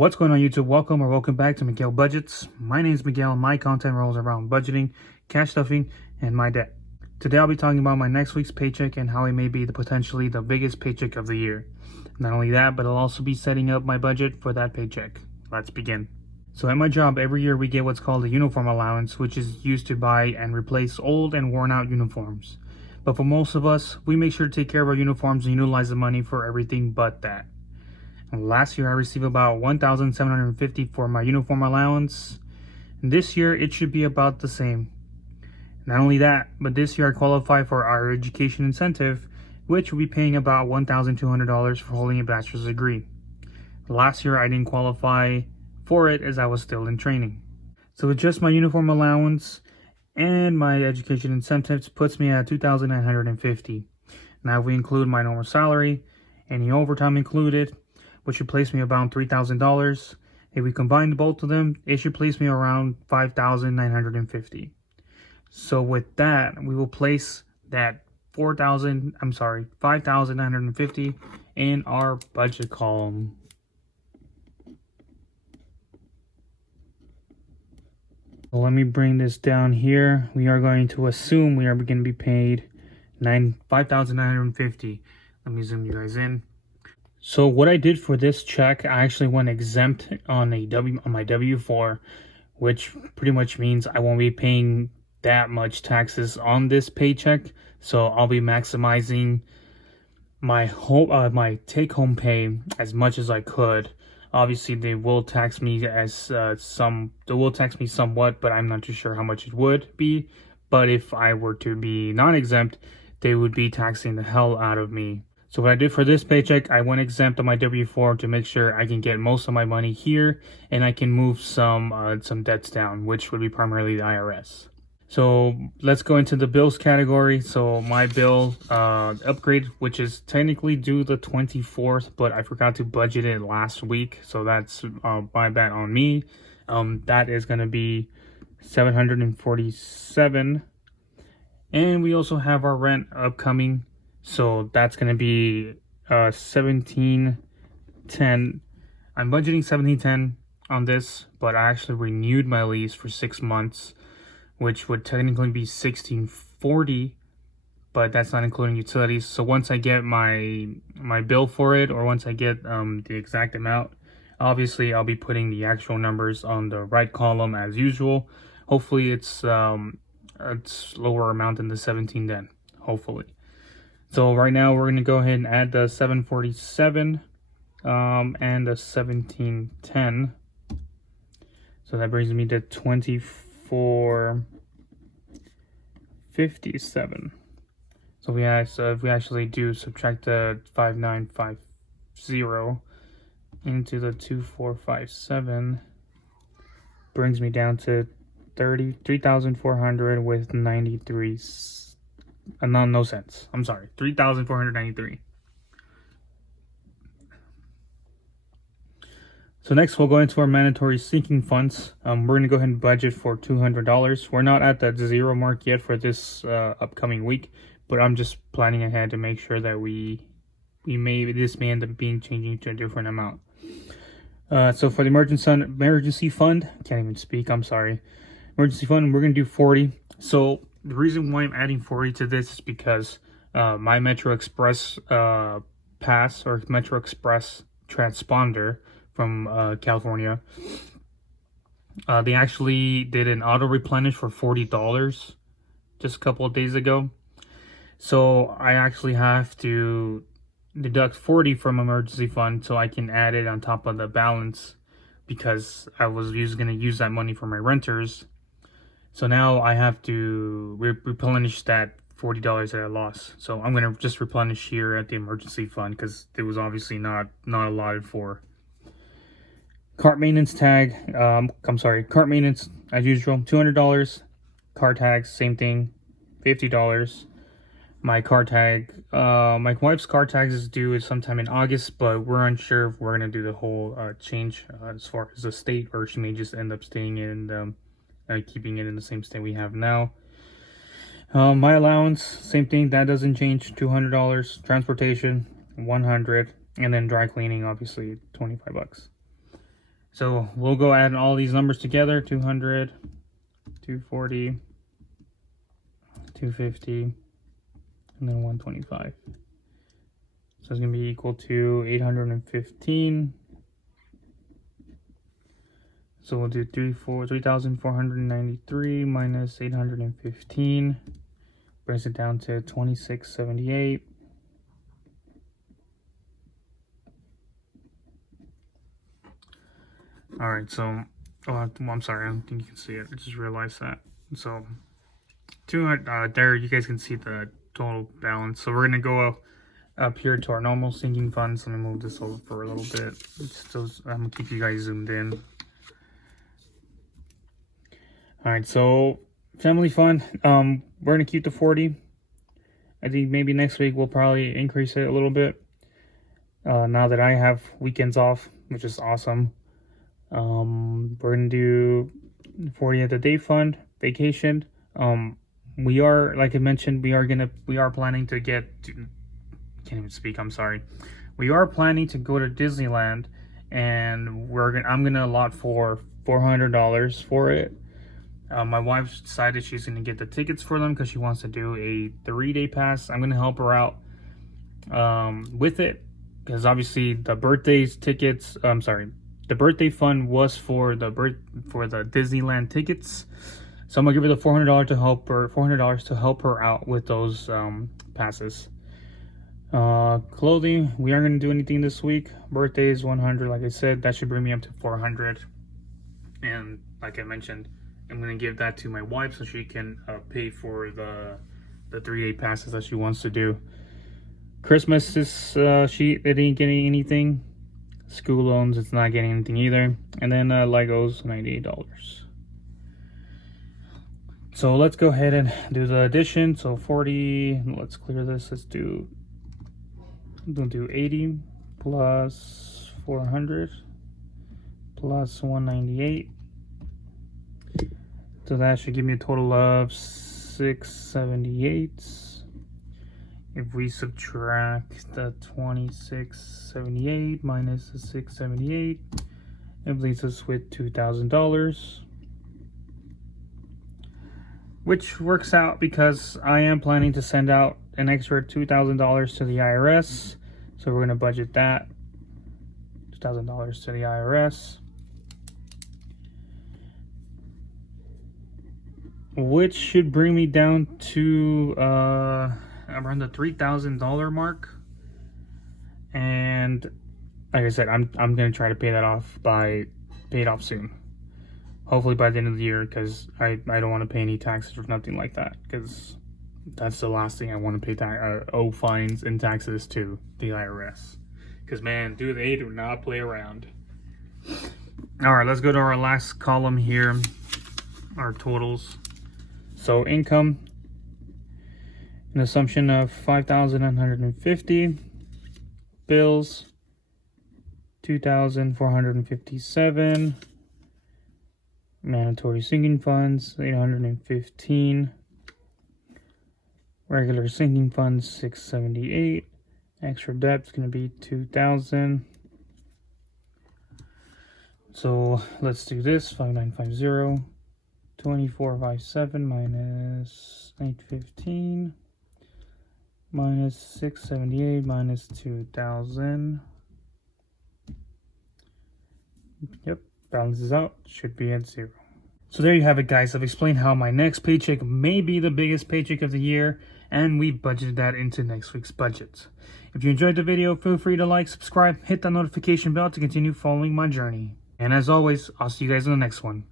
What's going on, YouTube? Welcome back to Miguel Budgets. My name is Miguel and my content rolls around budgeting, cash stuffing, and my debt. Today I'll be talking about my next week's paycheck and how it may be potentially the biggest paycheck of the year. Not only that, but I'll also be setting up my budget for that paycheck. Let's begin. So at my job, every year we get what's called a uniform allowance, which is used to buy and replace old and worn out uniforms. But for most of us, we make sure to take care of our uniforms and utilize the money for everything but that. And last year I received about $1,750 for my uniform allowance. And this year it should be about the same. Not only that, but this year I qualify for our education incentive, which will be paying about $1,200 for holding a bachelor's degree. Last year I didn't qualify for it as I was still in training. So with just my uniform allowance and my education incentives puts me at $2,950. Now if we include my normal salary, any overtime included, which should place me about $3,000. If we combine both of them, it should place me around $5,950. So with that, we will place that $5,950 in our budget column. So let me bring this down here. We are going to assume we are going to be paid $5,950. Let me zoom you guys in. So what I did for this check, I actually went exempt on my W-4, which pretty much means I won't be paying that much taxes on this paycheck. So I'll be maximizing my my take-home pay as much as I could. Obviously, they will tax me somewhat, but I'm not too sure how much it would be. But if I were to be non-exempt, they would be taxing the hell out of me. So what I did for this paycheck, I went exempt on my W-4 to make sure I can get most of my money here and I can move some debts down, which would be primarily the IRS. So let's go into the bills category. So my bill upgrade, which is technically due the 24th, but I forgot to budget it last week. So that's my bad on me. That is going to be $747. And we also have our rent upcoming. So that's going to be $1,710. I'm budgeting $1,710 on this, but I actually renewed my lease for 6 months, which would technically be $1,640, but that's not including utilities. So once I get my bill for it, or once I get the exact amount, obviously I'll be putting the actual numbers on the right column as usual. Hopefully it's lower amount than the $1,710, hopefully. So right now we're going to go ahead and add the $747 and the $1,710. So that brings me to $2,457. So if we actually do subtract the 5,950 into the 2,457, brings me down to 3,400 with 93 no cents. I'm sorry, 3,493. So next we'll go into our mandatory sinking funds. We're going to go ahead and budget for $200. We're not at the zero mark yet for this upcoming week, but I'm just planning ahead to make sure that this may end up changing to a different amount. So for the emergency fund, can't even speak, I'm sorry. Emergency fund, we're going to do 40. So the reason why I'm adding 40 to this is because my Metro Express pass, or Metro Express transponder from California, they actually did an auto replenish for $40 just a couple of days ago. So I actually have to deduct 40 from emergency fund so I can add it on top of the balance, because I was going to use that money for my renters. So now I have to replenish that $40 that I lost. So I'm going to just replenish here at the emergency fund, because it was obviously not allotted for. Cart maintenance tag, cart maintenance as usual, $200. Car tags, same thing, $50. My car tag, my wife's car tags is due sometime in August, but we're unsure if we're going to do the whole change as far as the state, or she may just end up staying in keeping it in the same state we have now. My allowance, same thing, that doesn't change, $200. Transportation, $100, and then dry cleaning, obviously $25. So we'll go add all these numbers together: 200, 240, 250, and then 125. So it's going to be equal to 815. So we'll do 3,493 minus 815. Brings it down to 2678. All right, so I'm sorry, I don't think you can see it. I just realized that. So 200 there, you guys can see the total balance. So we're gonna go up here to our normal sinking funds. Let me move this over for a little bit. I'm gonna keep you guys zoomed in. All right, so family fund, we're gonna keep the 40. I think maybe next week we'll probably increase it a little bit. Now that I have weekends off, which is awesome. We're gonna do 40 at the day fund, vacation. We are, like I mentioned, we are planning to can't even speak, I'm sorry. We are planning to go to Disneyland, and I'm gonna allot for $400 for it. My wife decided she's gonna get the tickets for them because she wants to do a 3-day pass. I'm gonna help her out with it, because obviously the birthday fund was for the Disneyland tickets. So I'm gonna give her the $400 to help her out with those passes. Clothing, we aren't gonna do anything this week. Birthday is 100, like I said. That should bring me up to 400. And like I mentioned, I'm gonna give that to my wife so she can pay for the 3-day passes that she wants to do. Christmas is it ain't getting anything. School loans, it's not getting anything either. And then Legos, $98. So let's go ahead and do the addition. So 40, let's clear this. We'll do 80 plus 400 plus 198. So that should give me a total of 678. If we subtract the 2678 minus the 678, it leaves us with $2,000, which works out because I am planning to send out an extra $2,000 to the IRS. So we're going to budget that $2,000 to the IRS, which should bring me down to around the $3,000 mark. And like I said, I'm gonna try to pay it off soon, hopefully by the end of the year, because I don't want to pay any taxes or nothing like that, because that's the last thing I want to pay owe fines and taxes to the IRS, because man, they do not play around. All right, let's go to our last column here, our totals. So income, an assumption of 5,950. Bills, 2,457. Mandatory sinking funds, 815. Regular sinking funds, 678. Extra debt's going to be 2,000. So let's do this. 5950. 2457 minus 815 minus 678 minus 2,000. Yep, balances out, should be at 0. So there you have it, guys. I've explained how my next paycheck may be the biggest paycheck of the year, and we budgeted that into next week's budget. If you enjoyed the video, feel free to like, subscribe, hit that notification bell to continue following my journey. And as always, I'll see you guys in the next one.